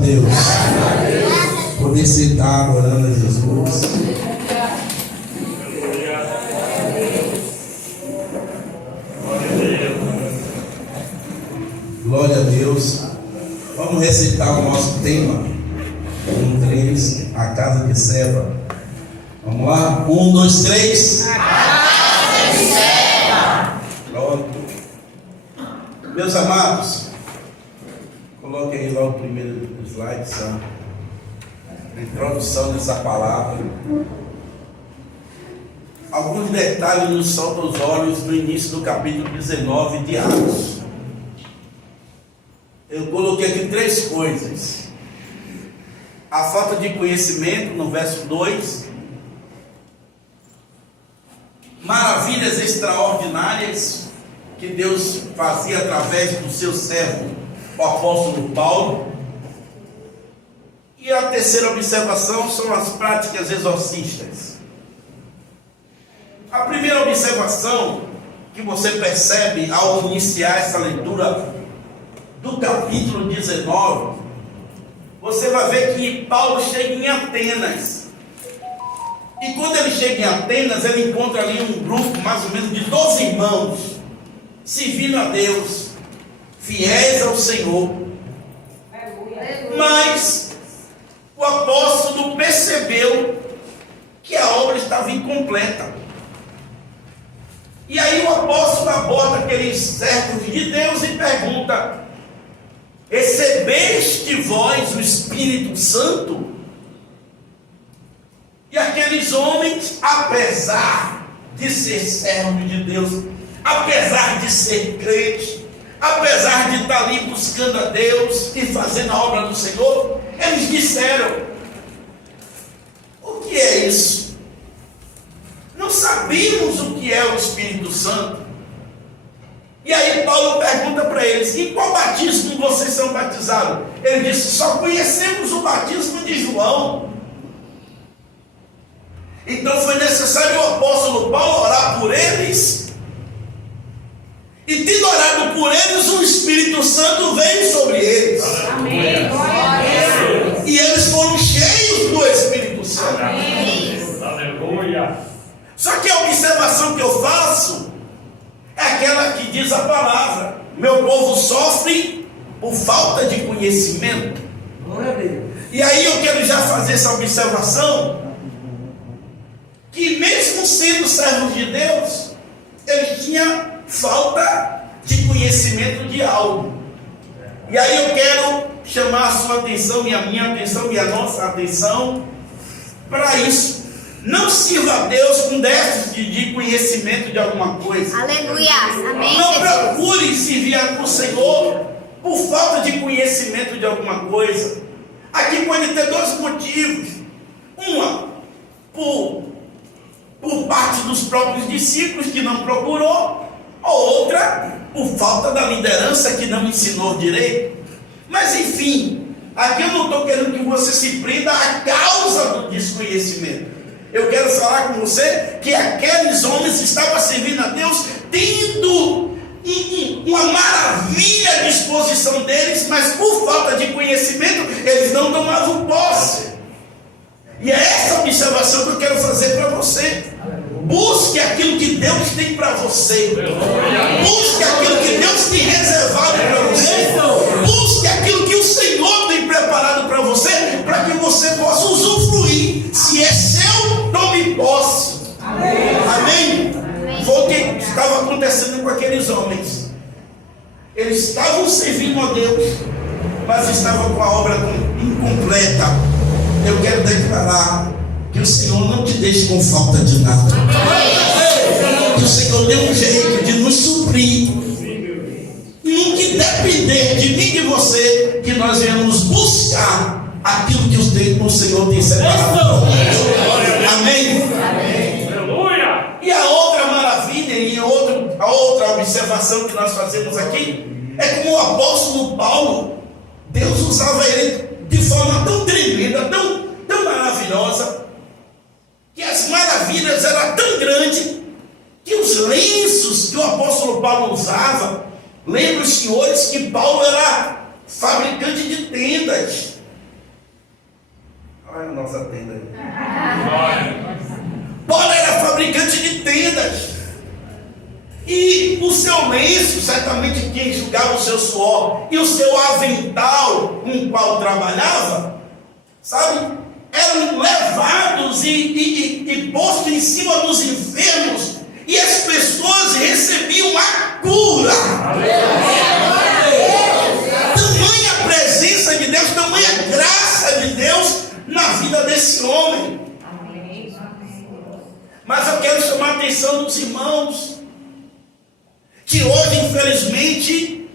Deus, poder sentar adorando a Jesus. Glória a Deus. Vamos recitar o nosso tema. 1, 3, a casa de Seba. Vamos lá? 1, 2, 3. A casa de Seba. Pronto. Meus amados, coloque aí lá o primeiro slide, a introdução dessa palavra. Alguns detalhes nos saltam aos olhos no início do capítulo 19 de Atos. Eu coloquei aqui 3 coisas: a falta de conhecimento, no verso 2, maravilhas extraordinárias que Deus fazia através do seu servo, o apóstolo Paulo. E a terceira observação são as práticas exorcistas. A primeira observação que você percebe ao iniciar essa leitura do capítulo 19, você vai ver que Paulo chega em Atenas. E quando ele chega em Atenas, ele encontra ali um grupo mais ou menos de 12 irmãos, servindo a Deus, fiéis ao Senhor. Mas o apóstolo percebeu que a obra estava incompleta. E aí o apóstolo aborda aqueles servos de Deus e pergunta: recebeste vós o Espírito Santo? E aqueles homens, apesar de ser servos de Deus, apesar de ser crente, apesar de estar ali buscando a Deus e fazendo a obra do Senhor, eles disseram: o que é isso? Não sabíamos o que é o Espírito Santo. E aí Paulo pergunta para eles: em qual batismo vocês são batizados? Ele disse: só conhecemos o batismo de João. Então foi necessário o apóstolo Paulo orar por eles. E tendo orado por eles, o Espírito Santo veio sobre eles. Amém. E eles foram cheios do Espírito Santo. Amém. Aleluia. Só que a observação que eu faço é aquela que diz a palavra: meu povo sofre por falta de conhecimento. E aí eu quero já fazer essa observação, que mesmo sendo servos de Deus, eles tinham falta de conhecimento de algo. E aí eu quero chamar a sua atenção e a minha atenção e a nossa atenção para isso. Não sirva a Deus com déficit de conhecimento de alguma coisa. Aleluia. Amém. Não procure servir ao Senhor por falta de conhecimento de alguma coisa. Aqui pode ter 2 motivos. Uma, por parte dos próprios discípulos que não procurou, ou outra, por falta da liderança que não ensinou direito. Mas enfim, aqui eu não estou querendo que você se prenda à causa do desconhecimento. Eu quero falar com você que aqueles homens estavam servindo a Deus, tendo uma maravilha à disposição deles, mas por falta de conhecimento, eles não tomavam posse. E é essa observação que eu quero fazer para você. Busque aquilo que Deus tem para você. Busque aquilo que Deus tem reservado para você. Busque aquilo que o Senhor tem preparado para você, para que você possa usufruir. Se é seu, tome posse. Amém? Foi o que estava acontecendo com aqueles homens. Eles estavam servindo a Deus, mas estavam com a obra incompleta. Eu quero declarar que o Senhor não te deixe com falta de nada. Que o Senhor dê um jeito de nos suprir. E no que depender de mim e de você, que nós venhamos buscar aquilo que o Senhor tem separado. Amém? Aleluia. E a outra maravilha e a outra observação que nós fazemos aqui é como o apóstolo Paulo, Deus usava ele de forma tão tremenda, tão maravilhosa, que as maravilhas eram tão grandes que os lenços que o apóstolo Paulo usava, lembra os senhores que Paulo era fabricante de tendas, Olha a nossa tenda aí. Glória. Paulo era fabricante de tendas. E o seu lenço, certamente que enxugava o seu suor, e o seu avental com o qual trabalhava, sabe, eram levados e postos em cima dos enfermos, e as pessoas recebiam a cura. Tamanha presença de Deus, tamanha graça de Deus na vida desse homem. Mas eu quero chamar a atenção dos irmãos, que hoje, infelizmente,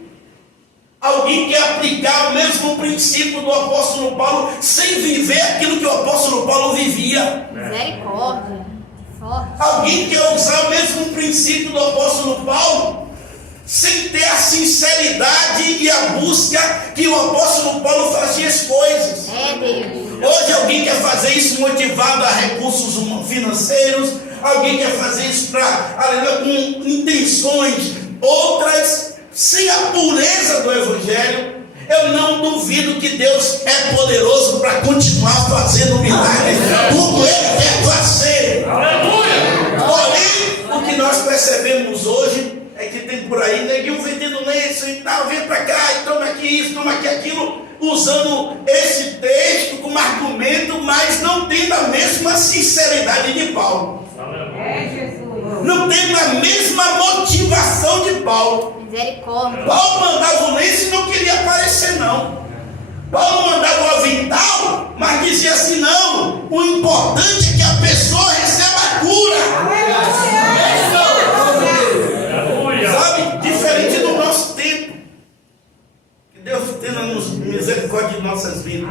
alguém quer aplicar o mesmo princípio do apóstolo Paulo sem viver aquilo que o apóstolo Paulo vivia. Misericórdia. Forte. Alguém quer usar o mesmo princípio do apóstolo Paulo sem ter a sinceridade e a busca que o apóstolo Paulo fazia as coisas. É Deus. Hoje alguém quer fazer isso motivado a recursos financeiros, alguém quer fazer isso com intenções outras, sem a pureza do Evangelho. Eu não duvido que Deus é poderoso para continuar fazendo milagres como Ele quer fazer. Aleluia. Porém, o que nós percebemos hoje é que tem por aí neguinho vendendo lenço e tal, vem para cá e toma aqui isso, toma aqui aquilo, usando esse texto como argumento, mas não tendo a mesma sinceridade de Paulo. Não tendo a mesma motivação de Paulo. Misericórdia. Paulo mandava o lenço e não queria aparecer, não. Paulo mandava o avental, mas dizia assim: não, o importante é que a pessoa receba a cura. Aleluia. Sabe, diferente do nosso tempo. Que Deus tenha misericórdia de nossas vidas.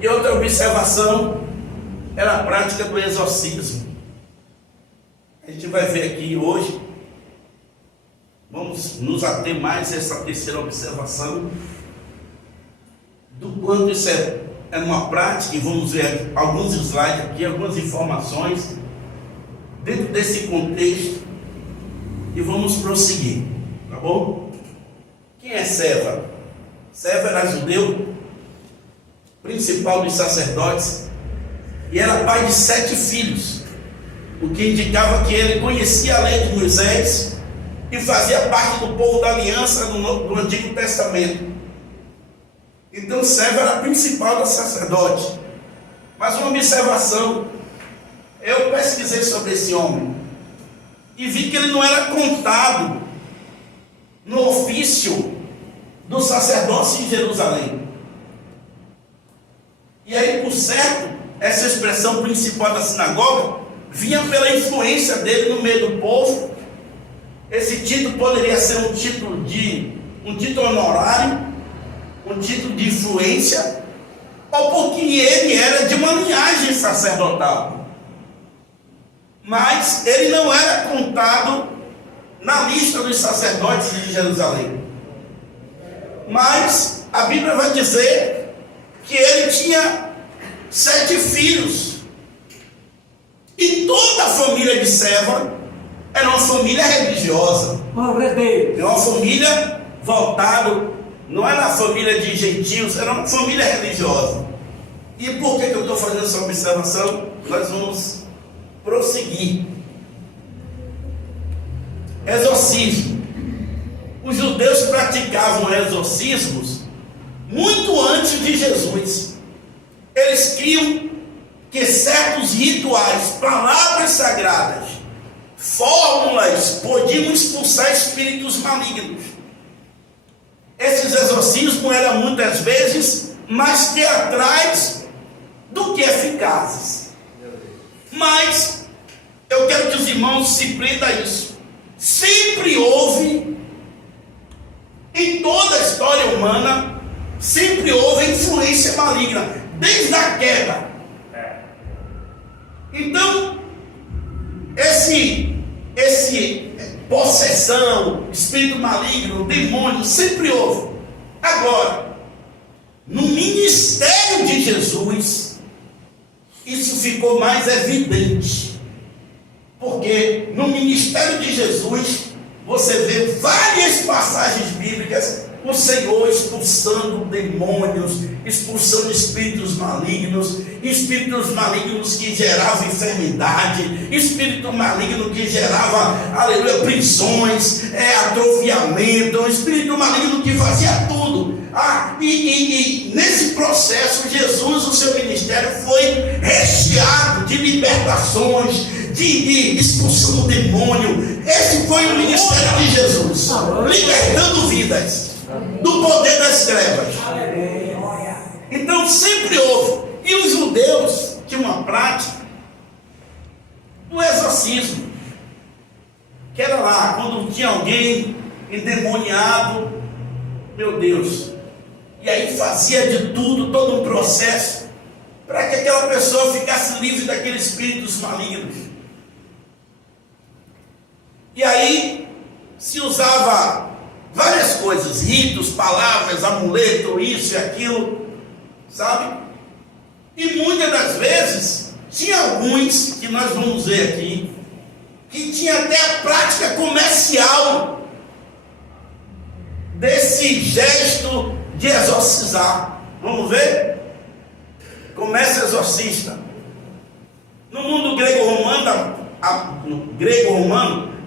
E outra observação era a prática do exorcismo. A gente vai ver aqui hoje, vamos nos ater mais a essa terceira observação, do quanto isso é uma prática, e vamos ver alguns slides aqui, algumas informações dentro desse contexto, e vamos prosseguir, tá bom? Quem é Seva? Seva era judeu, principal dos sacerdotes, e era pai de 7 filhos, o que indicava que ele conhecia a lei de Moisés e fazia parte do povo da aliança do Antigo Testamento. Então Seva era principal do sacerdote. Mas uma observação, eu pesquisei sobre esse homem e vi que ele não era contado no ofício do sacerdócio em Jerusalém. E aí, por certo, essa expressão principal da sinagoga vinha pela influência dele no meio do povo. Esse título poderia ser um título honorário, um título de influência, ou porque ele era de uma linhagem sacerdotal. Mas ele não era contado na lista dos sacerdotes de Jerusalém. Mas a Bíblia vai dizer que ele tinha 7 filhos. E toda a família de Seva era uma família religiosa. É uma família voltada, não era a família de gentios, era uma família religiosa. E por que eu estou fazendo essa observação? Nós vamos prosseguir. Exorcismo. Os judeus praticavam exorcismos muito antes de Jesus. Eles criam que certos rituais, palavras sagradas, fórmulas podiam expulsar espíritos malignos. Esses exorcismos eram muitas vezes mais teatrais do que eficazes. Mas eu quero que os irmãos se prendam a isso. Sempre houve, em toda a história humana, sempre houve influência maligna, desde a queda. Então, esse possessão, espírito maligno, demônio, sempre houve. Agora, no ministério de Jesus, isso ficou mais evidente. Porque no ministério de Jesus, você vê várias passagens bíblicas o Senhor expulsando demônios, expulsando espíritos malignos que geravam enfermidade, espírito maligno que gerava, aleluia, prisões, atrofiamento, espírito maligno que fazia tudo. E nesse processo, Jesus, o seu ministério foi recheado de libertações, de expulsão do demônio. Esse foi o ministério de Jesus, libertando vidas do poder das trevas. Então sempre houve. E os judeus tinham uma prática do exorcismo, que era lá, quando tinha alguém endemoniado, meu Deus, e aí fazia de tudo, todo um processo, para que aquela pessoa ficasse livre daqueles espíritos malignos. E aí se usava várias coisas, ritos, palavras, amuleto, isso e aquilo, sabe? E muitas das vezes tinha alguns, que nós vamos ver aqui, que tinha até a prática comercial desse gesto de exorcizar. Vamos ver? Comércio exorcista. No mundo grego-romano,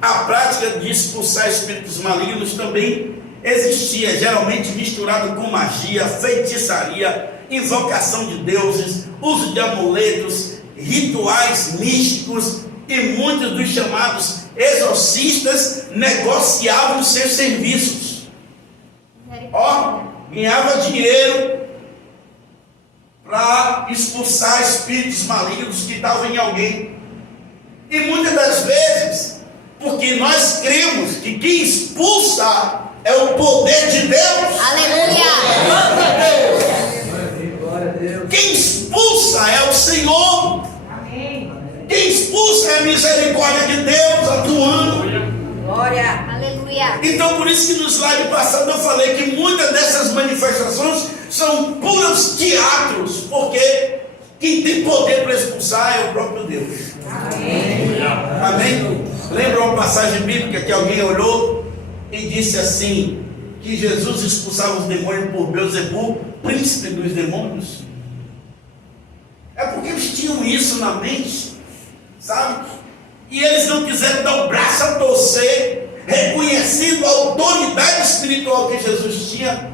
a prática de expulsar espíritos malignos também existia, geralmente misturado com magia, feitiçaria, invocação de deuses, uso de amuletos, rituais místicos, e muitos dos chamados exorcistas negociavam seus serviços. Ganhava dinheiro para expulsar espíritos malignos que estavam em alguém. E muitas das vezes, porque nós cremos que quem expulsa é o poder de Deus. Aleluia! Quem expulsa é o Senhor. Quem expulsa é a misericórdia de Deus atuando. Glória! Aleluia! Então por isso que no slide passado eu falei que muitas dessas manifestações são puros teatros, porque quem tem poder para expulsar é o próprio Deus. Amém? Lembra uma passagem bíblica que alguém olhou e disse assim, que Jesus expulsava os demônios por Beelzebul, príncipe dos demônios? É porque eles tinham isso na mente, sabe? E eles não quiseram dar o braço a torcer, reconhecendo a autoridade espiritual que Jesus tinha.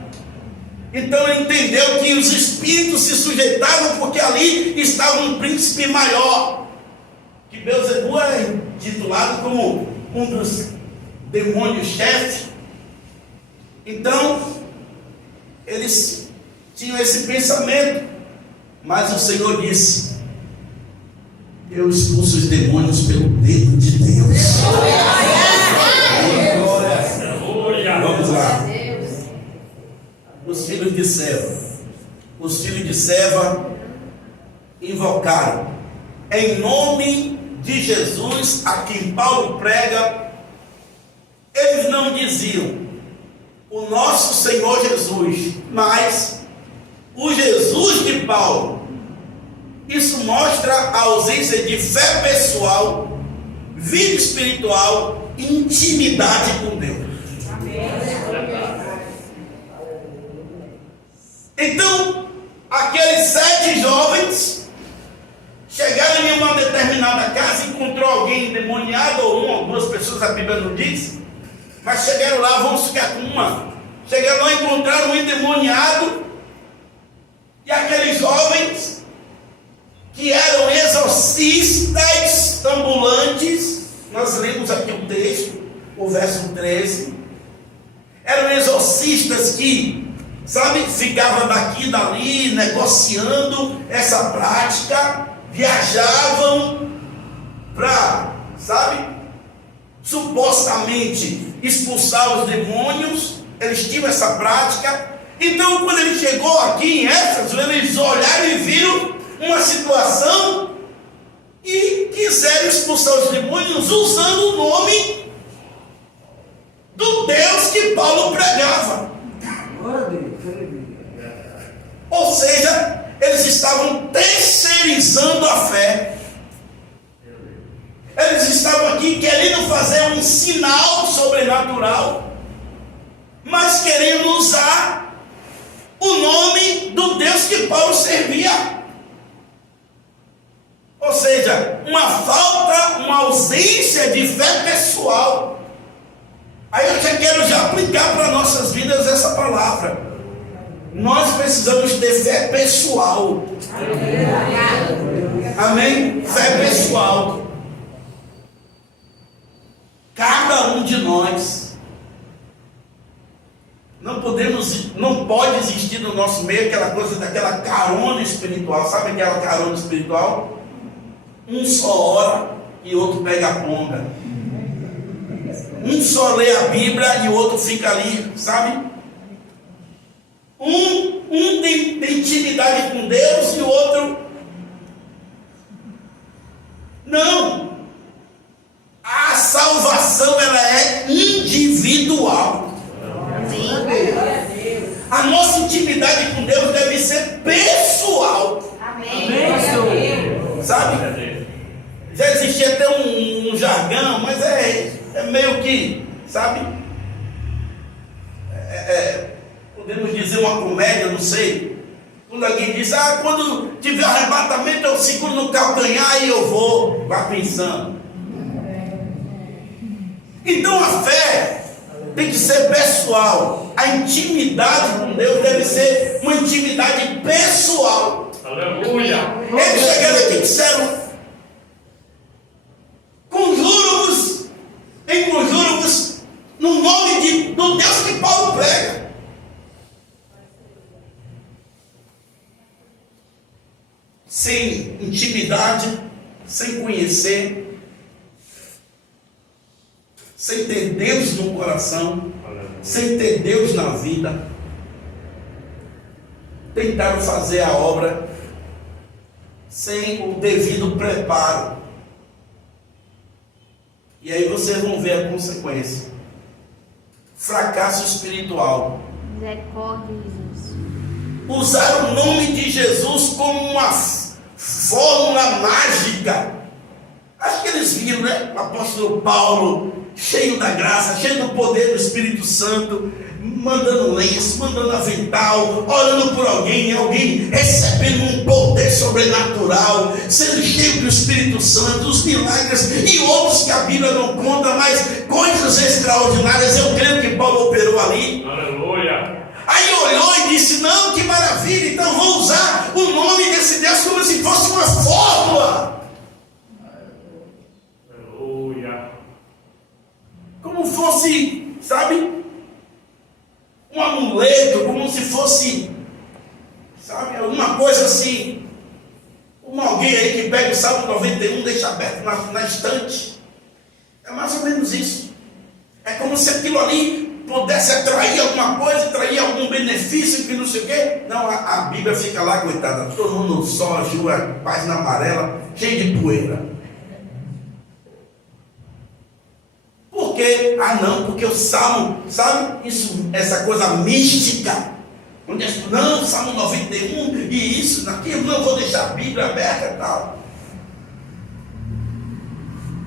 Então ele entendeu que os espíritos se sujeitavam porque ali estava um príncipe maior, que Beelzebul é titulado como um dos demônios-chefes. Então eles tinham esse pensamento, mas o Senhor disse: eu expulso os demônios pelo dedo de Deus. Vamos lá. Os filhos de Seva invocaram em nome de Jesus, a quem Paulo prega. Eles não diziam o nosso Senhor Jesus, mas o Jesus de Paulo. Isso mostra a ausência de fé pessoal, vida espiritual e intimidade com Deus. Então, aqueles 7 jovens chegaram em uma determinada casa, encontrou alguém endemoniado, ou uma ou duas pessoas, a Bíblia não diz, mas chegaram lá, vamos ficar com uma. Chegaram lá, encontraram um endemoniado, e aqueles jovens, que eram exorcistas ambulantes, nós lemos aqui o texto, o verso 13, eram exorcistas que, sabe, ficavam daqui e dali, negociando essa prática, viajavam para, sabe, supostamente expulsar os demônios. Eles tinham essa prática. Então quando ele chegou aqui em Éfeso, eles olharam e viram uma situação e quiseram expulsar os demônios usando o nome do Deus que Paulo pregava. Ou seja, eles estavam terceirizando a fé. Eles estavam aqui querendo fazer um sinal sobrenatural, mas querendo usar o nome do Deus que Paulo servia. Ou seja, uma falta, uma ausência de fé pessoal. Aí eu já quero aplicar para nossas vidas essa palavra. Nós precisamos ter fé pessoal. Amém? Fé pessoal. Cada um de nós. Não pode existir no nosso meio aquela coisa daquela carona espiritual. Sabe aquela carona espiritual? Um só ora e outro pega a ponga. Um só lê a Bíblia e o outro fica ali, sabe? Um tem intimidade com Deus e o outro não. A salvação, ela é individual. A nossa intimidade com Deus deve ser pessoal. Amém. Sabe? Já existia até um jargão, mas é meio que, sabe? Podemos dizer uma comédia, não sei. Quando alguém diz, quando tiver arrebatamento eu seguro no calcanhar e eu vou. Vá pensando. Então a fé tem que ser pessoal. A intimidade com Deus deve ser uma intimidade pessoal. Aleluia. Eles chegaram aqui e disseram: conjuro-vos no nome do Deus que Paulo prega. Sem intimidade, sem conhecer, sem ter Deus no coração, sem ter Deus na vida, tentaram fazer a obra sem o devido preparo. E aí vocês vão ver a consequência: fracasso espiritual. Misericórdia, Jesus. Usar o nome de Jesus como uma fórmula mágica. Acho que eles viram, né? O apóstolo Paulo, cheio da graça, cheio do poder do Espírito Santo, mandando lenço, mandando avental, orando por alguém recebendo um poder sobrenatural, sendo cheio do Espírito Santo, os milagres e outros que a Bíblia não conta, mas coisas extraordinárias. Eu creio que Paulo operou ali. Aleluia. Aí olhou e disse: não, que maravilha, então vou usar o nome desse Deus como se fosse uma fórmula. Aleluia. Como fosse, sabe, um amuleto, como se fosse, sabe, alguma coisa assim. Como alguém aí que pega o Salmo 91, deixa aberto na estante. É mais ou menos isso. É como se aquilo ali pudesse atrair alguma coisa, atrair algum benefício, que não sei o quê. Não, a Bíblia fica lá, coitada, todo mundo no sol, a chuva, página amarela, cheia de poeira. Por quê? Não, porque o Salmo, sabe, essa coisa mística, onde não, Salmo 91, e isso, naquilo, não vou deixar a Bíblia aberta e tal.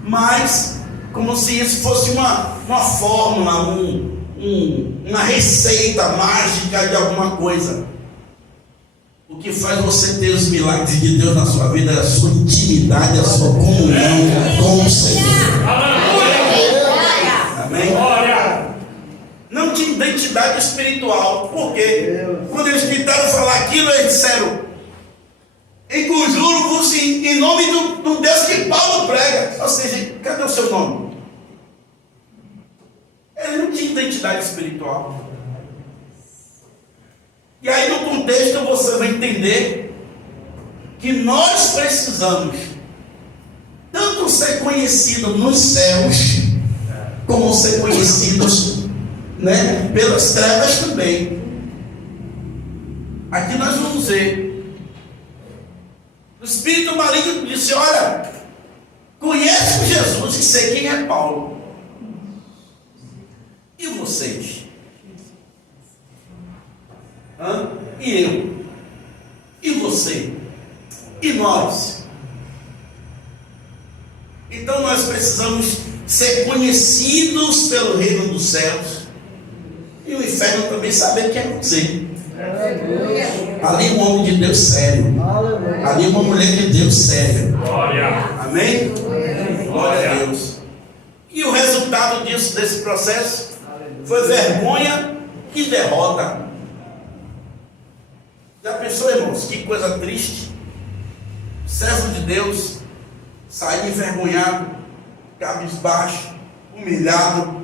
Mas, como se isso fosse uma fórmula, uma receita mágica de alguma coisa. O que faz você ter os milagres de Deus na sua vida é a sua intimidade, a sua comunhão com o Senhor. Amém? Glória. Não tinha identidade espiritual. Por quê? Quando eles tentaram falar aquilo, eles disseram: conjuro-vos em nome do Deus que Paulo prega. Ou seja, cadê o seu nome? Ele não tinha identidade espiritual. E aí no contexto você vai entender que nós precisamos tanto ser conhecidos nos céus, como ser conhecidos, né, pelas trevas também. Aqui nós vamos ver. O espírito maligno disse: olha, conheço Jesus e sei quem é Paulo. E vocês? E eu? E você? E nós? Então nós precisamos ser conhecidos pelo reino dos céus. E o inferno também sabe quem é você. Ali um homem de Deus sério. Ali uma mulher de Deus séria. Glória. Amém? Glória a Deus. E o resultado disso, desse processo, foi vergonha e derrota. Já pensou, irmãos? Que coisa triste. Servo de Deus sair envergonhado, cabisbaixo, humilhado,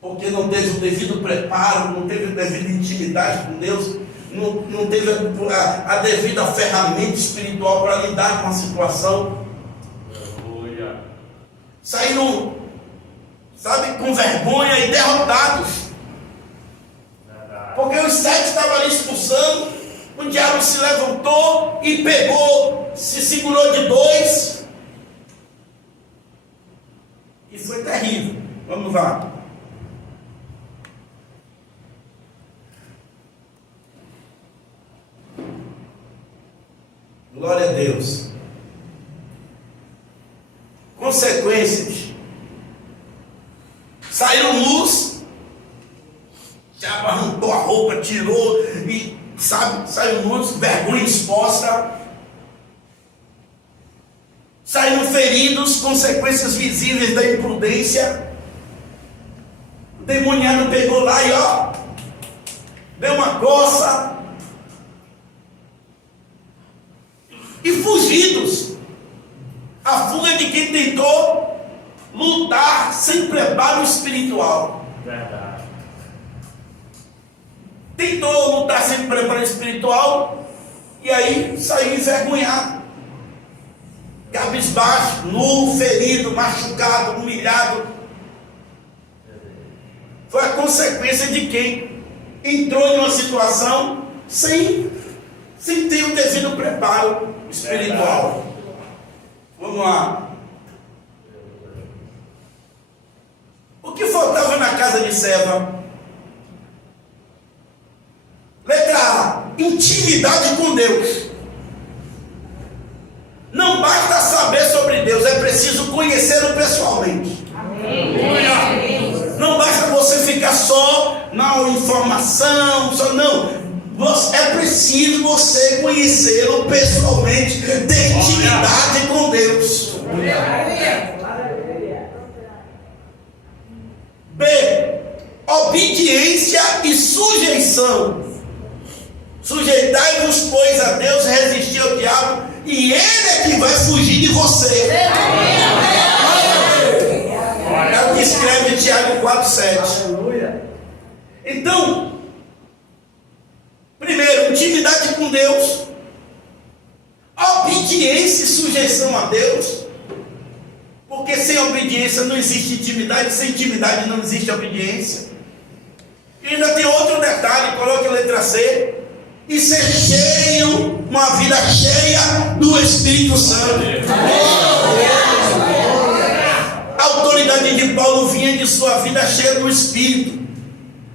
porque não teve o devido preparo, não teve a devida intimidade com Deus, não teve a devida ferramenta espiritual para lidar com a situação. Aleluia. Saíram, sabe, com vergonha e derrotados. Porque os 7 estavam ali expulsando, o diabo se levantou e pegou, se segurou de 2. E foi terrível. Vamos lá. Glória a Deus. Consequências. Saíram nus. Já arrancou a roupa, tirou e, sabe, saiu nus, vergonha exposta. Saíram feridos, consequências visíveis da imprudência. O demoniado pegou lá e ó, deu uma coça. E fugidos. A fuga de quem tentou lutar sem preparo espiritual. Verdade. Tentou lutar sem preparo espiritual e aí saiu envergonhado, cabisbaixo, nu, ferido, machucado, humilhado. Foi a consequência de quem entrou em uma situação sem ter o devido preparo espiritual. Vamos lá. O que faltava na casa de Seva? Letra A, intimidade com Deus. Não basta saber sobre Deus, é preciso conhecê-lo pessoalmente. Aleluia. Não basta você ficar só na informação, só não. É preciso você conhecê-lo pessoalmente, ter intimidade com Deus. B, obediência e sujeição. Sujeitai-vos, pois, a Deus, resistir ao diabo, e ele é que vai fugir de você. É o que escreve Tiago 4,7. Então, primeiro, intimidade com Deus, obediência e sujeição a Deus, porque sem obediência não existe intimidade, sem intimidade não existe obediência. E ainda tem outro detalhe, coloque a letra C, e ser cheio, uma vida cheia do Espírito Santo. A autoridade de Paulo vinha de sua vida cheia do Espírito.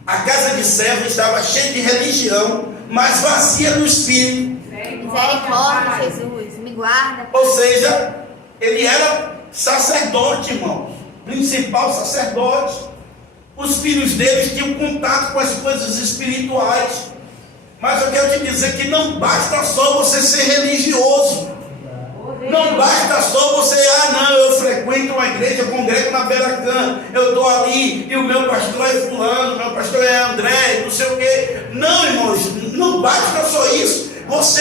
A casa de Seva estava cheia de religião, mas vazia do Espírito. Misericórdia, Jesus, me guarda. Ou seja, ele era sacerdote, irmãos, principal sacerdote. Os filhos deles tinham contato com as coisas espirituais. Mas eu quero te dizer que não basta só você ser religioso. Não basta só você, não, eu frequento uma igreja, eu congrego na Beracã, eu estou ali, e o meu pastor é fulano, meu pastor é André, não sei o quê. Não, irmãos, não basta só isso. Nós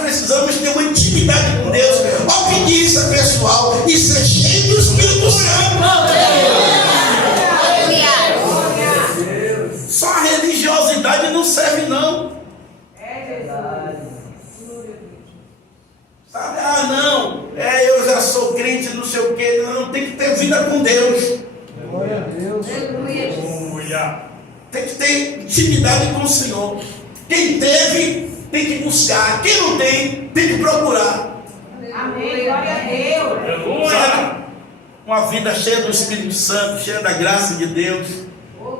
precisamos ter uma intimidade com Deus, obediência pessoal e ser cheio do Espírito Santo. Só a religiosidade não serve, não. Sabe? Não, eu já sou crente, não sei o quê. Não, tem que ter vida com Deus. Glória a Deus. Aleluia. Tem que ter intimidade com o Senhor. Quem teve, tem que buscar. Quem não tem, tem que procurar. Amém. Glória a Deus. Aleluia. Sabe? Uma vida cheia do Espírito Santo, cheia da graça de Deus.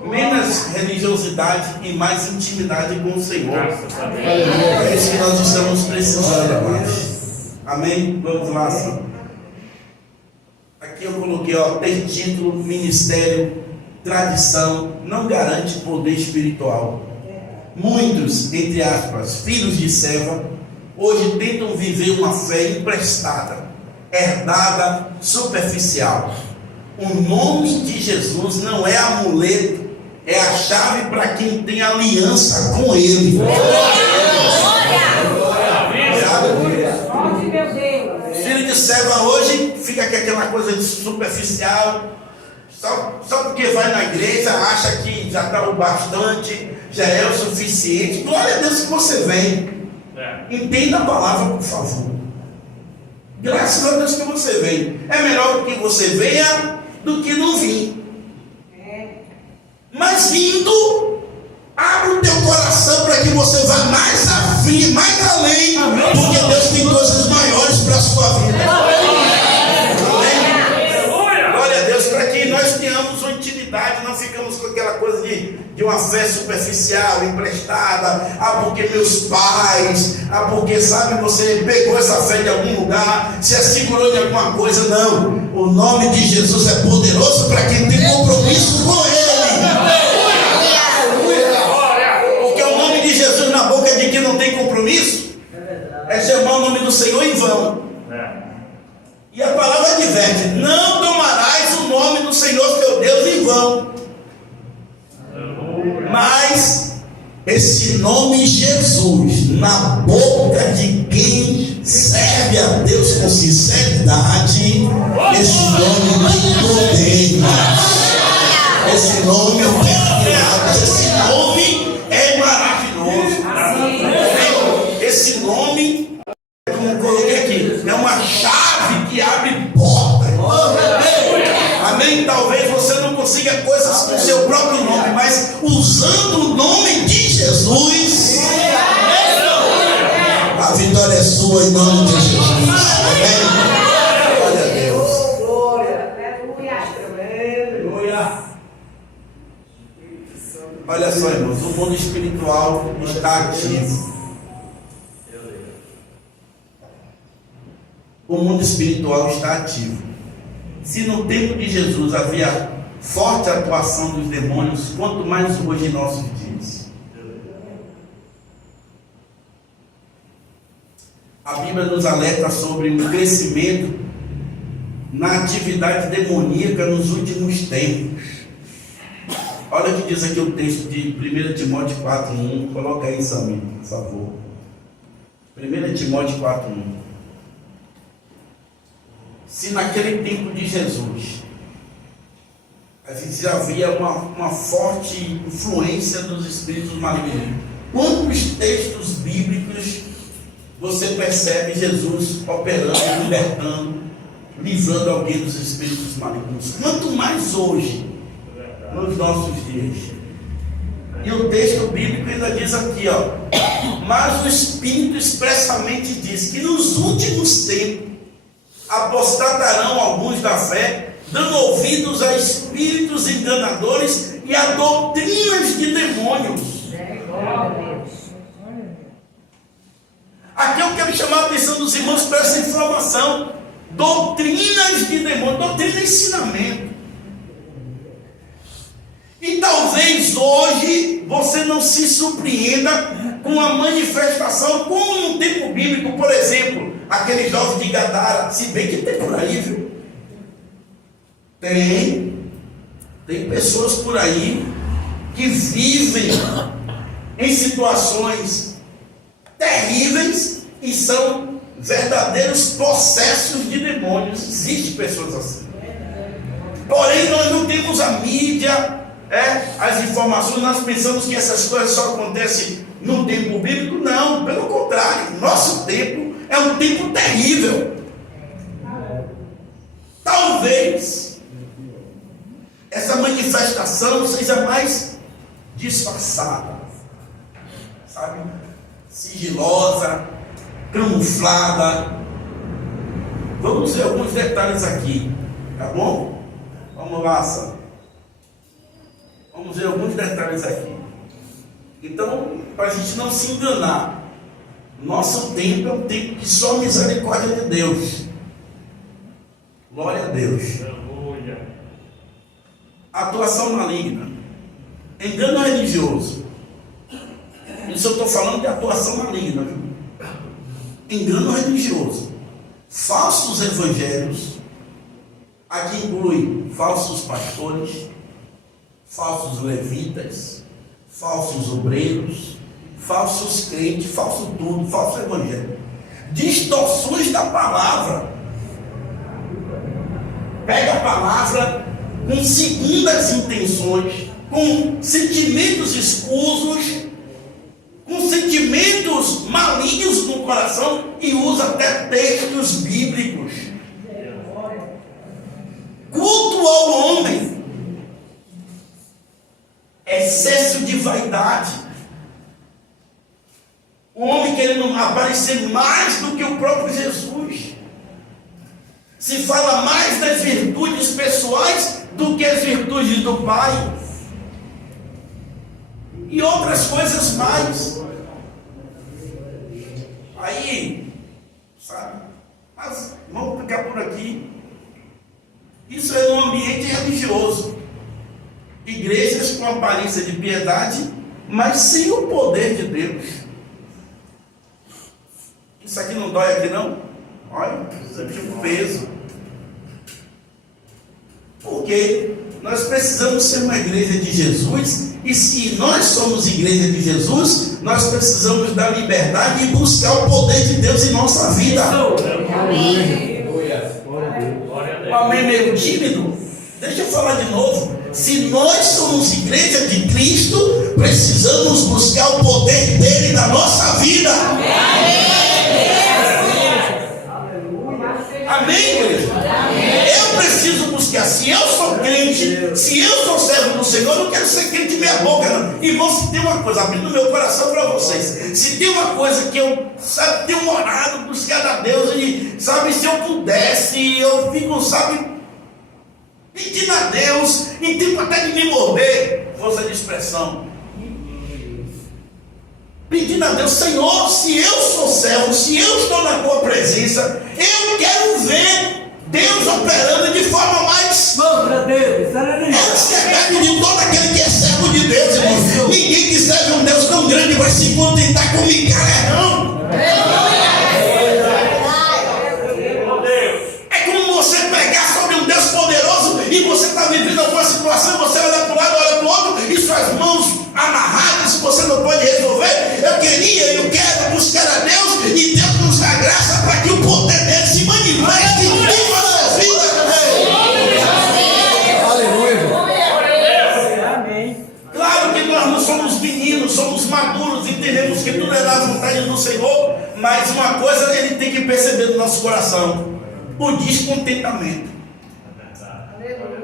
Menos religiosidade e mais intimidade com o Senhor. Graças a Deus. É isso que nós estamos precisando, amados. Amém? Vamos lá, sim. Aqui eu coloquei, ter título, ministério, tradição, não garante poder espiritual. Muitos, entre aspas, filhos de serva, hoje tentam viver uma fé emprestada, herdada, superficial. O nome de Jesus não é amuleto, é a chave para quem tem aliança com Ele. Onde, meu Deus? Filho de serva hoje fica com aquela coisa de superficial, só porque vai na igreja, acha que já está o bastante, já é o suficiente. Glória a Deus que você vem. Entenda a palavra, por favor. Graças a Deus que você vem. É melhor que você venha do que não vir. Mas vindo, abre o teu coração para que você vá mais à frente, mais além. Amém. Porque Deus tem coisas maiores para a sua vida. Glória a Deus, para que nós tenhamos uma intimidade, não ficamos com aquela coisa de uma fé superficial, emprestada. Porque meus pais, porque sabe, você pegou essa fé de algum lugar, se assegurou de alguma coisa. Não, o nome de Jesus é poderoso para quem tem compromisso com Ele. Porque o nome de Jesus na boca de quem não tem compromisso é chamar o nome do Senhor em vão. E a palavra adverte: não tomarás o nome do Senhor teu Deus em vão. Mas esse nome Jesus na boca de quem serve a Deus com sinceridade, esse nome tem poder. Esse nome é maravilhoso. Esse nome é maravilhoso. Esse nome, como eu coloquei aqui, é uma chave que abre portas. Amém? Talvez você não consiga coisas com o seu próprio nome, mas usando o nome de Jesus, a vitória é sua em nome de Jesus. Amém? Glória a Deus. Olha só, irmãos, o mundo espiritual está ativo. O mundo espiritual está ativo. Se no tempo de Jesus havia forte atuação dos demônios, quanto mais hoje em nossos dias. A Bíblia nos alerta sobre o crescimento na atividade demoníaca nos últimos tempos. Olha o que diz aqui o texto de 1 Timóteo 4:1. Coloca aí, Samir, por favor. 1 Timóteo 4:1. Se naquele tempo de Jesus já havia uma forte influência dos espíritos malignos, quantos textos bíblicos você percebe Jesus operando, libertando, livrando alguém dos espíritos malignos? Quanto mais hoje, nos nossos dias. E o texto bíblico ainda diz aqui, mas o Espírito expressamente diz que nos últimos tempos apostatarão alguns da fé, dando ouvidos a espíritos enganadores e a doutrinas de demônios. Aqui eu quero chamar a atenção dos irmãos para essa informação. Doutrinas de demônios, doutrina é ensinamento. E talvez hoje você não se surpreenda com a manifestação, como no tempo bíblico, por exemplo, aquele jovem de Gadara, se bem que tem por aí, viu? Tem pessoas por aí que vivem em situações terríveis e são verdadeiros processos de demônios. Existem pessoas assim. Porém, nós não temos a mídia, as informações. Nós pensamos que essas coisas só acontecem no tempo bíblico. Não, pelo contrário, nosso tempo é um tempo terrível. Talvez essa manifestação seja mais disfarçada, sabe? Sigilosa, camuflada. Vamos ver alguns detalhes aqui, tá bom? Vamos lá, Sam. Vamos ver alguns detalhes aqui. Então, para a gente não se enganar, nosso tempo é um tempo que só a misericórdia de Deus. Glória a Deus. Atuação maligna. Engano religioso. Isso eu estou falando de atuação maligna. Viu? Engano religioso. Falsos evangelhos. Aqui inclui falsos pastores, falsos levitas, falsos obreiros, falsos crentes, falso tudo, falso evangelho. Distorções da palavra. Pega a palavra com segundas intenções, com sentimentos escusos, com sentimentos malignos no coração e usa até textos bíblicos. Culto ao homem, excesso de vaidade, o homem querendo aparecer mais do que o próprio Jesus. Se fala mais das virtudes pessoais do que as virtudes do Pai. E outras coisas mais. Aí, sabe? Mas vamos ficar por aqui. Isso é no ambiente religioso. Igrejas com aparência de piedade, mas sem o poder de Deus. Isso aqui não dói aqui não? Olha, isso é tipo peso. Porque nós precisamos ser uma igreja de Jesus, e se nós somos igreja de Jesus, nós precisamos da liberdade e buscar o poder de Deus em nossa vida. Amém. O amém meio tímido? Deixa eu falar de novo. Se nós somos igreja de Cristo, precisamos buscar o poder dele na nossa vida. Amém, igreja? Eu preciso buscar. Se eu sou crente, se eu sou servo do Senhor, eu não quero ser crente meia boca, não. Irmão, se tem uma coisa, abrindo meu coração para vocês, se tem uma coisa que eu, sabe, tenho orado, buscado a Deus, e, sabe, se eu pudesse, eu fico, sabe, pedindo a Deus, em tempo até de me morder, força de expressão, pedindo a Deus, Senhor, se eu sou servo, se eu estou na tua presença, eu quero ver Deus operando de forma mais chegada de todo aquele que é servo de Deus, irmão. Ninguém que serve um Deus tão grande vai se contentar com migalha, não. É como você pregar sobre um Deus poderoso e você está vivendo alguma situação, você olha para um lado, olha para o outro, e suas mãos amarradas, você não pode resolver. Eu quero buscar a Deus, e Deus nos dá graça para que o poder dele se manifeste em nossas vidas. Claro que nós não somos meninos, somos maduros, entendemos que tudo é da vontade do Senhor, mas uma coisa ele tem que perceber no nosso coração: o descontentamento.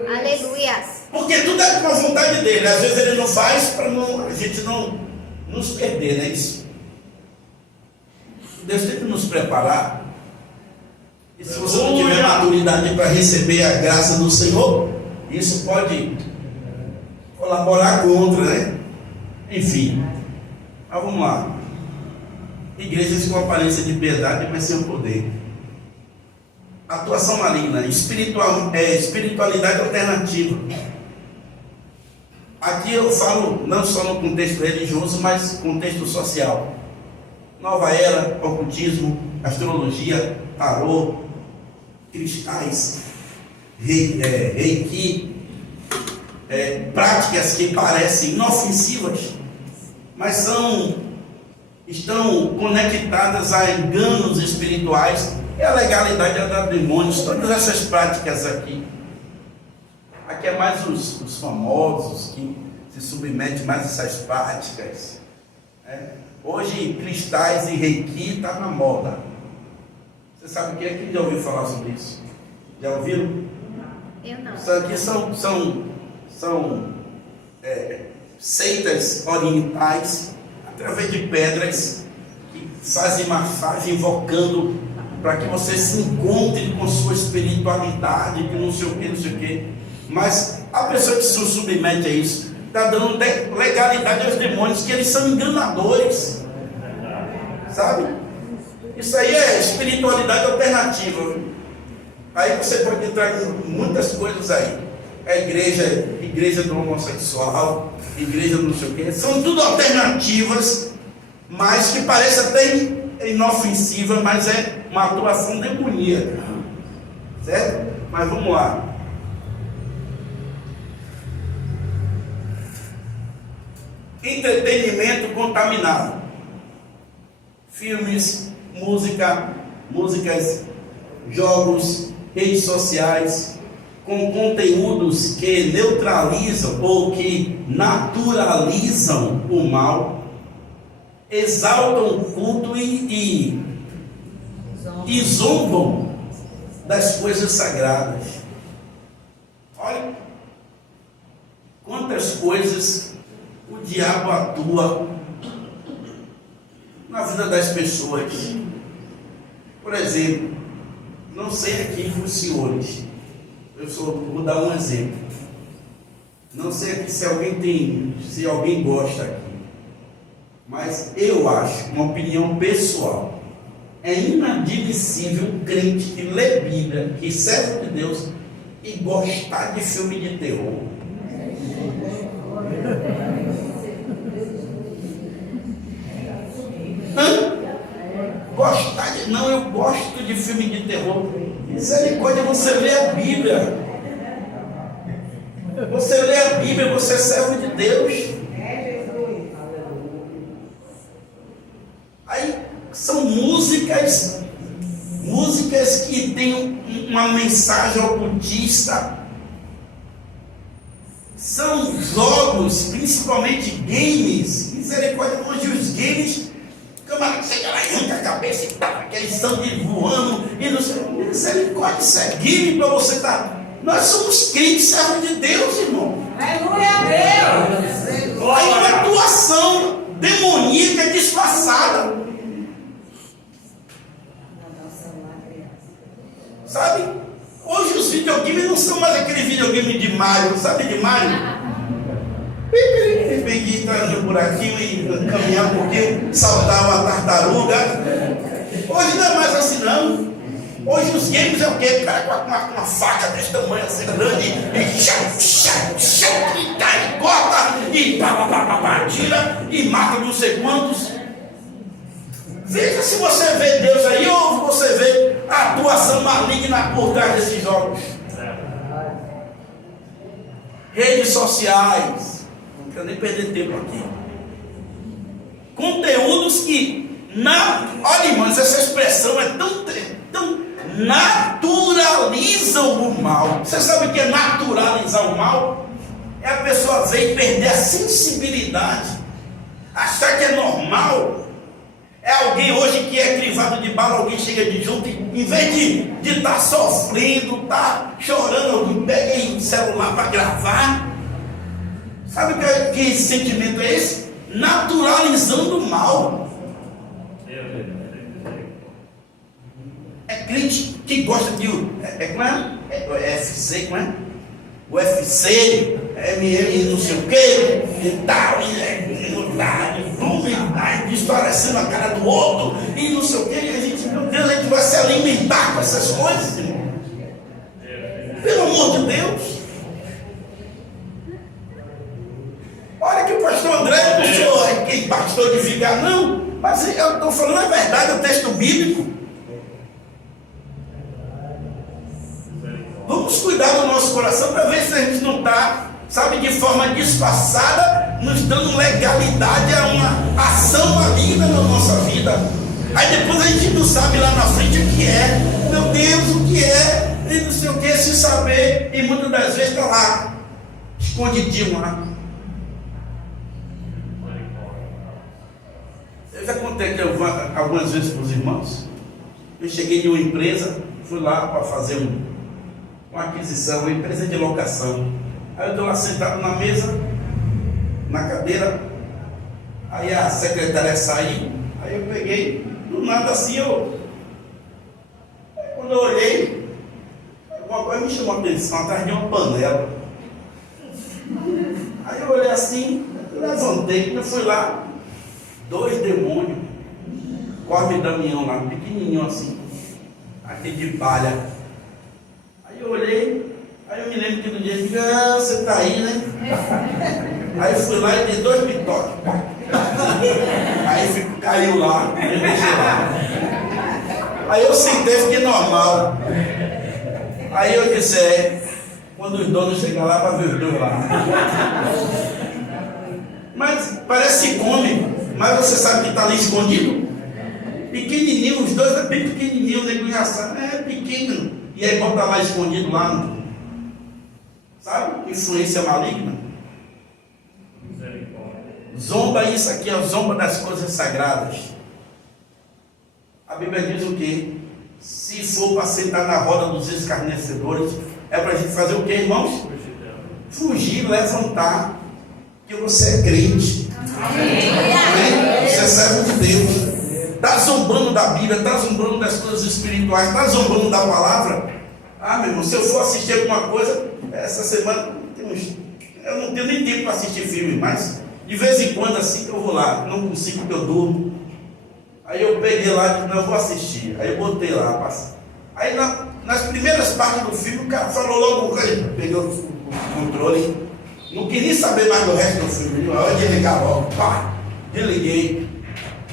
Aleluia. Porque tudo é com a vontade dele. Às vezes ele não faz para a gente não nos perder, não é isso? Deus tem que nos preparar. E se você não tiver maturidade para receber a graça do Senhor, isso pode colaborar contra, né? Enfim, mas vamos lá. Igrejas com aparência de piedade, mas sem o poder. Atuação maligna, espiritualidade alternativa. Aqui eu falo não só no contexto religioso, mas contexto social. Nova era, ocultismo, astrologia, tarô, cristais, reiki, práticas que parecem inofensivas, mas estão conectadas a enganos espirituais. E a legalidade é dar demônios. Todas essas práticas aqui é mais os famosos que se submetem mais a essas práticas. Hoje cristais e reiki está na moda. Você sabe o que é? Quem já ouviu falar sobre isso? Já ouviram? Eu não. Isso aqui são seitas orientais, através de pedras, que fazem massagem invocando para que você se encontre com sua espiritualidade, que não sei o que, não sei o que. Mas a pessoa que se submete a isso está dando legalidade aos demônios, que eles são enganadores, sabe? Isso aí é espiritualidade alternativa. Aí você pode entrar em muitas coisas aí. a igreja do homossexual, igreja do não sei o quê. São tudo alternativas, mas que parece até inofensiva, mas é uma atuação demoníaca. Certo? Mas vamos lá. Entretenimento contaminado. Filmes, músicas, jogos, redes sociais, com conteúdos que neutralizam ou que naturalizam o mal, exaltam o culto e zombam das coisas sagradas. Olha quantas coisas o diabo atua na vida das pessoas. Por exemplo, não sei aqui os senhores, eu só vou dar um exemplo. Não sei aqui se alguém gosta aqui, mas eu acho, uma opinião pessoal, é inadmissível um crente que lê Bíblia, que serve de Deus e gostar de filme de terror. Gostar de... Não, eu gosto de filme de terror. Misericórdia, você lê a Bíblia. Você lê a Bíblia, você é servo de Deus. Aí são músicas que têm uma mensagem ocultista. São jogos, principalmente games. Misericórdia, hoje os games, camarada chega lá e arranca a cabeça e pá, aquele sangue voando e não sei. Misericórdia, isso é game para você estar. Nós somos crentes, servos de Deus, irmão. Aleluia a Deus. Aí uma atuação demoníaca disfarçada. Sabe? Hoje os videogames não são mais aquele videogame de Mario, sabe de Mario? Tem que entrar no buraquinho e caminhar um pouquinho, saltar uma tartaruga. Hoje não é mais assim não. Hoje os games é o quê? O cara com uma faca desse tamanho assim grande e cai, corta e pá, tira e mata não sei quantos. Veja se você vê Deus aí ou você vê a atuação maligna por trás desses jogos. Redes sociais, não quero nem perder tempo aqui. Conteúdos que, olha irmãos, essa expressão é tão naturalizam o mal. Você sabe o que é naturalizar o mal? É a pessoa ver e perder a sensibilidade, achar que é normal. É alguém hoje que é crivado de bala, alguém chega de junto, em vez de estar sofrendo, estar chorando, alguém pega o celular para gravar. Sabe que sentimento é esse? Naturalizando o mal. É crente que gosta de como é? UFC, como é? UFC, MM, não sei o quê, e tal, e distorcendo a cara do outro, e não sei o quê, e a gente, meu Deus, a gente vai se alimentar com essas coisas, irmão. Pelo amor de Deus. Olha que o pastor André não sou aquele pastor de ficar, não, mas eu estou falando a verdade, o texto bíblico. Vamos cuidar do nosso coração para ver se a gente não está, sabe, de forma disfarçada, nos dando legalidade a uma ação maligna na nossa vida. Aí depois a gente não sabe lá na frente o que é. Meu Deus, o que é? E não sei o que, se saber. E muitas das vezes está lá, escondidinho lá. Eu já contei aqui algumas vezes para os irmãos. Eu cheguei em uma empresa, fui lá para fazer uma aquisição, uma empresa de locação. Aí eu estou lá sentado na mesa, na cadeira, aí a secretária saiu, aí eu peguei, do nada assim, quando eu olhei, uma coisa me chamou a atenção, atrás de uma panela. Aí eu olhei assim, eu levantei, quando eu fui lá, 2 demônios, Cosme Damião lá, pequenininho assim, aquele de palha. Aí eu olhei, aí Aí eu me lembro que no dia eu digo, você tá aí, né? Aí eu fui lá e dei 2 pitoques. Aí caiu lá, eu deixei lá. Aí eu sentei e fiquei normal. Aí eu disse, quando os donos chegarem lá, para ver os dois lá. Mas parece cômico, mas você sabe que está ali escondido? Pequenininho, os dois é bem pequenininho, o nego engraçado, pequeno. E aí bota lá escondido lá, sabe? Influência maligna. Zomba isso aqui, zomba das coisas sagradas. A Bíblia diz o quê? Se for para sentar na roda dos escarnecedores, é para a gente fazer o quê, irmãos? Fugir, levantar, que você é crente. Amém? Você é servo de Deus. Está zombando da Bíblia, está zombando das coisas espirituais, está zombando da palavra. Meu irmão, se eu for assistir alguma coisa, essa semana eu não tenho nem tempo para assistir filme, mas de vez em quando assim que eu vou lá, não consigo porque eu durmo. Aí eu peguei lá e disse, não, eu vou assistir. Aí eu botei lá, passei. Aí nas primeiras partes do filme, o cara falou logo, peguei o controle, não queria saber mais do resto do filme, eu desligar logo, pá, desliguei.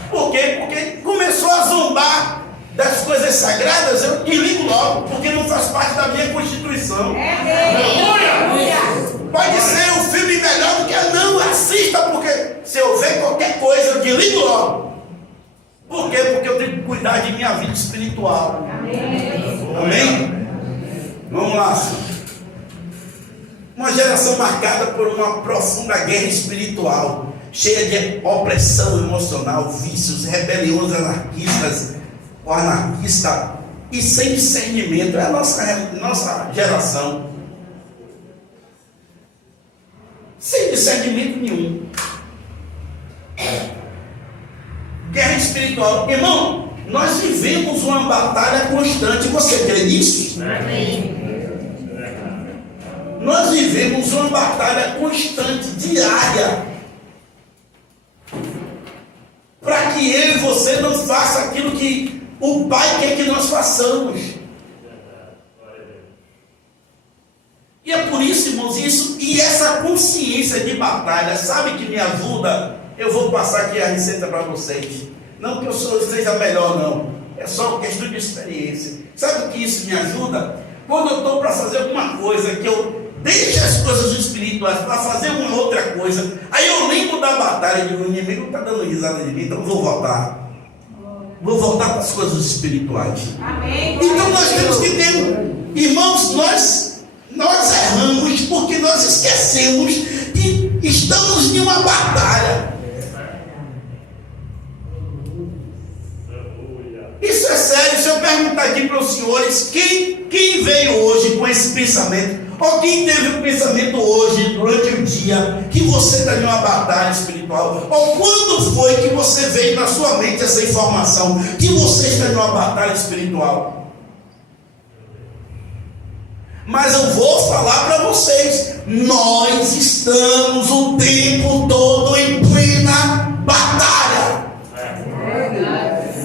Por quê? Porque começou a zombar das coisas sagradas, eu desligo logo, porque não faz parte da minha constituição. Pode ser um filme melhor do que eu, não assista, porque se eu ver qualquer coisa, eu desligo logo. Por quê? Porque eu tenho que cuidar de minha vida espiritual. Amém? Vamos lá. Uma geração marcada por uma profunda guerra espiritual, cheia de opressão emocional, vícios, rebeliões anarquista e sem discernimento. É a nossa geração. Sem discernimento nenhum. Guerra espiritual. Irmão, nós vivemos uma batalha constante. Você crê nisso? Nós vivemos uma batalha constante, diária, para que eu e você não faça aquilo que o Pai quer que nós façamos. E é por isso, irmãos, e essa consciência de batalha, sabe que me ajuda? Eu vou passar aqui a receita para vocês. Não que eu seja melhor, não. É só questão de experiência. Sabe o que isso me ajuda? Quando eu estou para fazer alguma coisa, que eu deixo as coisas espirituais para fazer uma outra coisa, aí eu lembro da batalha e digo, o inimigo está dando risada de mim, então vou voltar. Vou voltar para as coisas espirituais. Amém. Então nós temos que ter, irmãos, nós erramos porque nós esquecemos que estamos em uma batalha. Isso é sério. Se eu perguntar aqui para os senhores, quem veio hoje com esse pensamento, ou quem teve um pensamento hoje, durante o dia, que você está em uma batalha espiritual, ou quando foi que você veio na sua mente essa informação, que você está em uma batalha espiritual? Mas eu vou falar para vocês, nós estamos o tempo todo em plena batalha.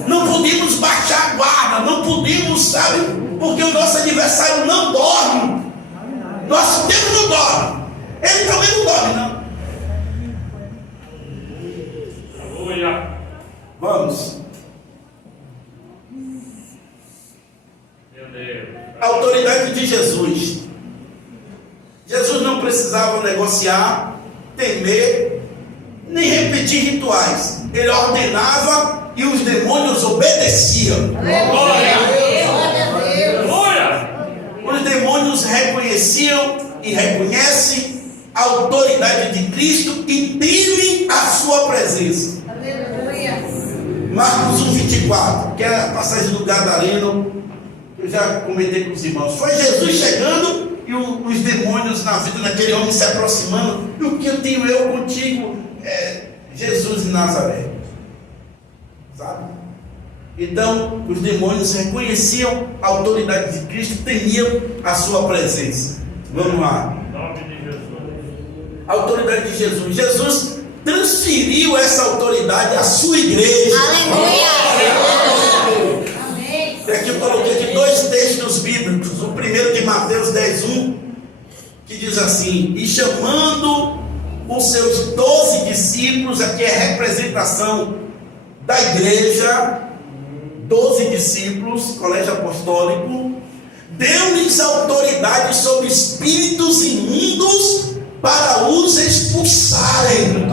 Não podemos baixar a guarda, não podemos, sabe, porque o nosso adversário não dorme. Nosso Deus não dorme. Ele também não dorme, não. Aleluia. Vamos. Meu Deus. A autoridade de Jesus. Jesus não precisava negociar, temer, nem repetir rituais. Ele ordenava e os demônios obedeciam. Glória. Os demônios reconheciam e reconhecem a autoridade de Cristo e temem a sua presença. Marcos 1:24, que é a passagem do Gadareno, que eu já comentei com os irmãos. Foi Jesus chegando e os demônios na vida daquele homem se aproximando. E o que eu tenho eu contigo é Jesus de Nazaré. Sabe? Então, os demônios reconheciam a autoridade de Cristo e temiam a sua presença. Vamos lá. Em nome de Jesus. A autoridade de Jesus. Jesus transferiu essa autoridade à sua igreja. E aqui eu coloquei aqui 2 textos bíblicos. O primeiro de Mateus 10:1 diz assim: e chamando os seus 12 discípulos, aqui é a representação da igreja, 12 discípulos, colégio apostólico, deu-lhes autoridade sobre espíritos imundos para os expulsarem.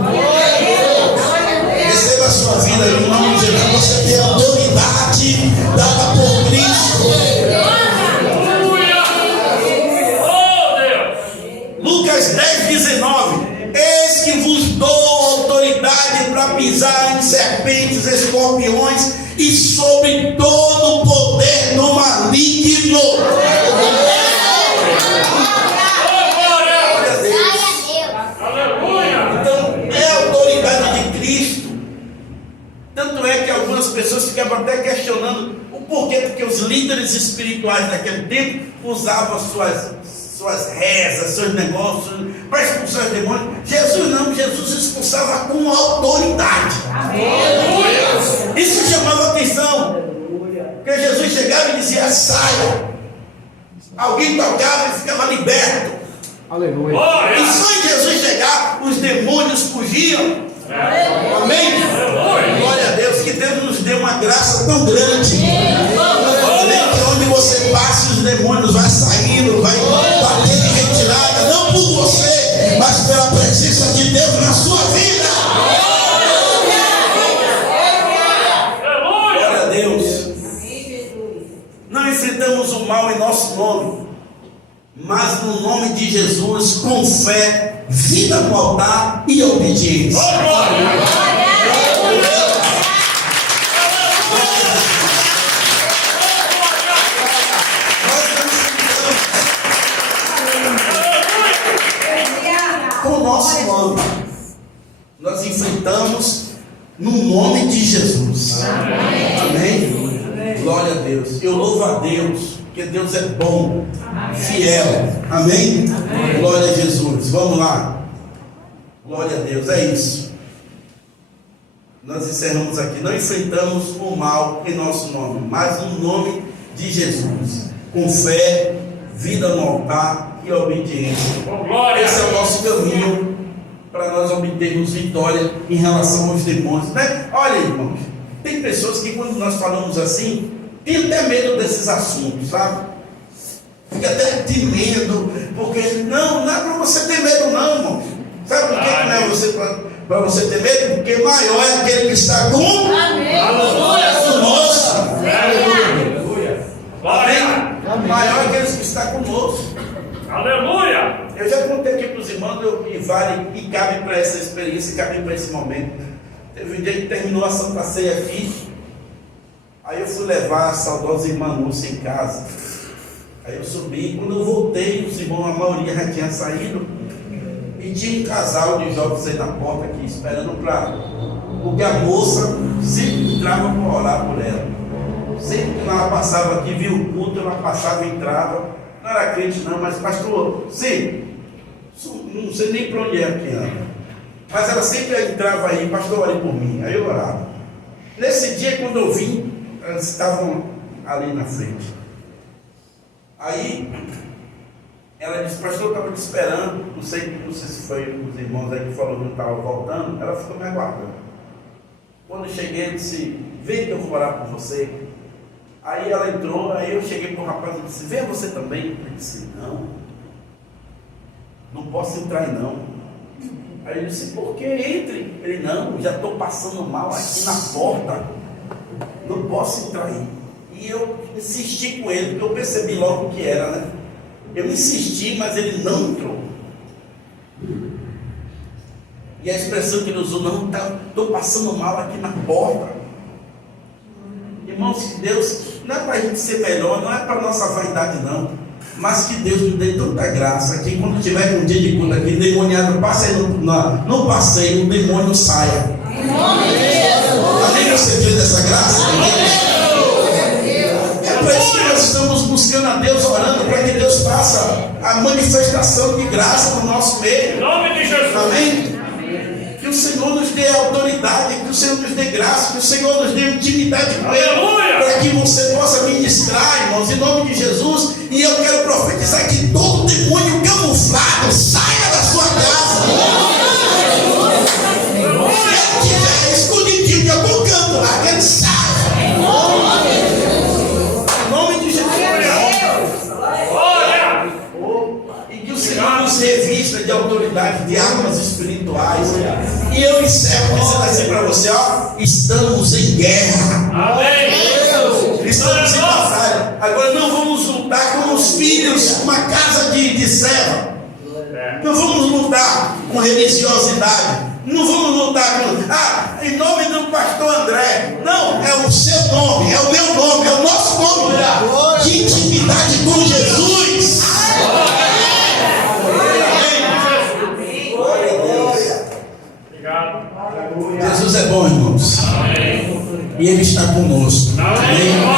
Receba a sua vida em nome de Jesus. Você tem autoridade dada por Cristo. Lucas 10:19: eis que vos dou autoridade para pisar em serpentes, escorpiões e sobre todo o poder do maligno. Então é a autoridade de Cristo. Tanto é que algumas pessoas ficavam até questionando o porquê, porque os líderes espirituais daquele tempo usavam suas rezas, seus negócios para expulsar os demônios. Jesus não, Jesus expulsava com autoridade. Isso chamava atenção, porque Jesus chegava e dizia: saia. Alguém tocava e ficava liberto. Aleluia. E só em Jesus chegar, os demônios fugiam. Amém? Glória a Deus, que Deus nos deu uma graça tão grande. Que onde você passa, os demônios vai saindo, vai bater em retirada, não por você, mas pela presença de Deus na sua vida. Glória a Deus. Não enfrentamos o mal em nosso nome, mas no nome de Jesus, com fé, vida no altar e obediência. Com o nosso nome, nós enfrentamos no nome de Jesus. Amém? Glória a Deus. Eu louvo a Deus, porque Deus é bom, fiel. Amém? Glória a Jesus. Vamos lá. Glória a Deus. É isso. Nós encerramos aqui. Não enfrentamos o mal em nosso nome, mas no nome de Jesus, com fé, vida no altar e obediência. Esse é o nosso caminho para nós obtermos vitória em relação aos demônios, né? Olha, irmãos, tem pessoas que quando nós falamos assim, tem até medo desses assuntos, sabe? Fica até de medo, porque não é para você ter medo não, irmão. Sabe por que não é para você ter medo? Porque maior é aquele que está conosco. Maior é aquele que está conosco. Aleluia! Eu já contei aqui para os irmãos, e vale, e cabe para essa experiência, e cabe para esse momento. Teve um dia que terminou a Santa Ceia aqui, aí eu fui levar a saudosa irmã Lúcia em casa. Aí eu subi, quando eu voltei, os irmãos, a maioria já tinha saído, e tinha um casal de jovens aí na porta aqui, esperando para... Porque a moça sempre entrava para orar por ela. Sempre que ela passava aqui, via o culto, ela passava e entrava. Não era crente não, mas pastor, sim, não sei nem para onde é que anda. Mas ela sempre entrava aí: pastor, ore por mim. Aí eu orava. Nesse dia, quando eu vim, elas estavam ali na frente. Aí ela disse: pastor, eu estava te esperando. Não sei se foi os irmãos aí que falaram que não estava voltando. Ela ficou me aguardando. Quando eu cheguei, eu disse: vem que eu vou orar por você. Aí ela entrou, aí eu cheguei para o rapaz e disse: vem você também? Ele disse: não posso entrar aí não. Aí eu disse: por que? Entre. Ele: não, já estou passando mal aqui na porta, não posso entrar aí. E eu insisti com ele, porque eu percebi logo o que era, né? Eu insisti, mas ele não entrou. E a expressão que ele usou: não, estou passando mal aqui na porta. Irmãos, que Deus, não é para a gente ser melhor, não é para nossa vaidade não, mas que Deus nos dê tanta graça que quando tiver um dia de culto aqui, endemoniado passe aí no passeio, o demônio saia. Amém? Você crê dessa graça? É para isso que nós estamos buscando a Deus, orando para que Deus faça a manifestação de graça no nosso meio. Em nome de Jesus. Amém? Que o Senhor nos dê autoridade, que o Senhor nos dê graça, que o Senhor nos dê intimidade com Ele, para que você possa ministrar, irmãos, em nome de Jesus. E eu quero profetizar que todo demônio camuflado você, ó, estamos em guerra. Amém. Estamos em batalha. Agora não vamos lutar como os filhos, uma casa de serva. Não vamos lutar com religiosidade. Não vamos lutar com, em nome do pastor André. Não, é o seu nome, é o meu nome, é o nosso nome de intimidade com Jesus. Obrigado. Jesus é bom, irmãos. E Ele está conosco. Amém.